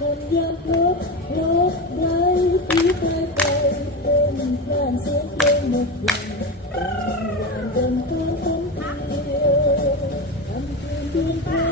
một giấc mơ nốt lấy tí tay tay bên bạn sẽ quên một lần bạn gần tôi không yêu âm thanh điên cuồng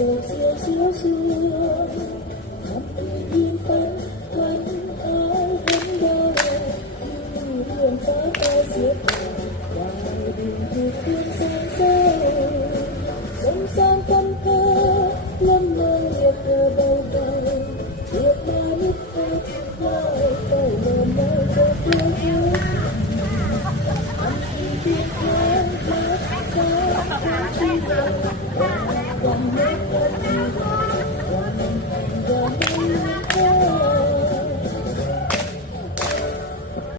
rồi xưa xưa xưa mắt nhìn vẫn vẫn ai vẫn đâu khi đường có ta giết ngoài đường thì thương gian dâu dẫm sang tâm thơ lâm mơ nghiệp thơ đầu đầu biết bao nít thơ lại phải mơ mơ cho thương yêu Hãy subscribe cho kênh Ghiền Mì Gõ Để Come back to the